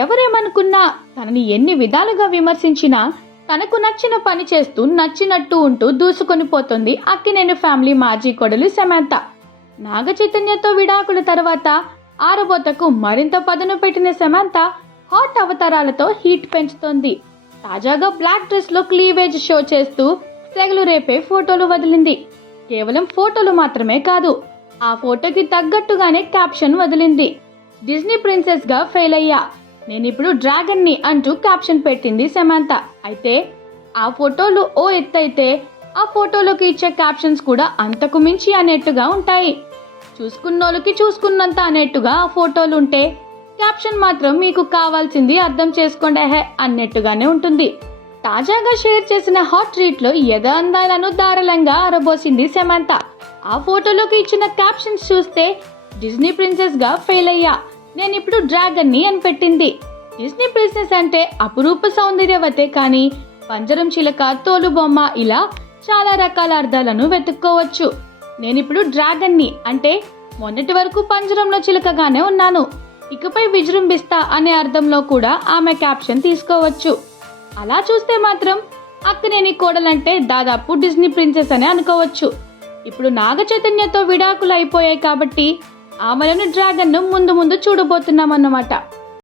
ఎవరేమనుకున్నా, తనని ఎన్ని విధాలుగా విమర్శించినా తనకు నచ్చిన పని చేస్తూ నచ్చినట్టు ఉంటూ దూసుకొని పోతుంది అక్కినేని ఫ్యామిలీ మాజీ కోడలు సమంత. నాగ చైతన్యతో విడాకుల తర్వాత ఆరబోతకు మరింత పదును పెట్టిన సమంత హాట్ అవతారాలతో హీట్ పెంచుతోంది. తాజాగా బ్లాక్ డ్రెస్ లో క్లీవేజ్ షో చేస్తూ సెగలు రేపే ఫోటోలు వదిలింది. కేవలం ఫోటోలు మాత్రమే కాదు, ఆ ఫోటోకి తగ్గట్టుగానే క్యాప్షన్ వదిలింది. డిజ్నీ ప్రిన్సెస్ గా ఫెయిల్ అయ్యా, నేనిప్పుడు డ్రాగన్ ని అంటూ క్యాప్షన్ పెట్టింది సమంత. అయితే ఆ ఫోటోలు ఓ ఎత్తైతే ఆ ఫోటోలోకి ఇచ్చే క్యాప్షన్స్ కూడా అంతకు మించి అనేట్టుగా ఉంటాయి. చూసుకున్నోళ్ళకి చూసుకున్నంత అనేట్టుగా ఆ ఫోటోలు ఉంటే క్యాప్షన్ మాత్రం మీకు కావాల్సింది అర్థం చేసుకోండి అన్నట్టుగానే ఉంటుంది. తాజాగా షేర్ చేసిన హాట్ ట్రీట్ లో ఎద అందాలను దారులంగా ఆరబోసింది సమంత. ఆ ఫోటోలోకి ఇచ్చిన క్యాప్షన్స్ చూస్తే డిజ్నీ ప్రిన్సెస్ గా ఫెయిల్ అయ్యా, నేనిప్పుడు డ్రాగన్ ని అని పెట్టింది. డిజ్నీ ప్రిన్సెస్ అంటే అపురూప సౌందర్యవతే కానీ పంజరం చిలక, తోలు బొమ్మ ఇలా చాలా రకాల అర్థాలను వెతుక్కోవచ్చు. నేనిప్పుడు డ్రాగన్ ని అంటే మొన్నటి వరకు పంజరంలో చిలకగానే ఉన్నాను, ఇకపై విజృంభిస్తా అనే అర్థంలో కూడా ఆమె క్యాప్షన్ తీసుకోవచ్చు. అలా చూస్తే మాత్రం అక్కినేని కోడలంటే దాదాపు డిజ్నీ ప్రిన్సెస్ అని అనుకోవచ్చు. ఇప్పుడు నాగ చైతన్యతో విడాకులు అయిపోయాయి కాబట్టి ఆమెలను డ్రాగన్ ను ముందు చూడబోతున్నామన్నమాట.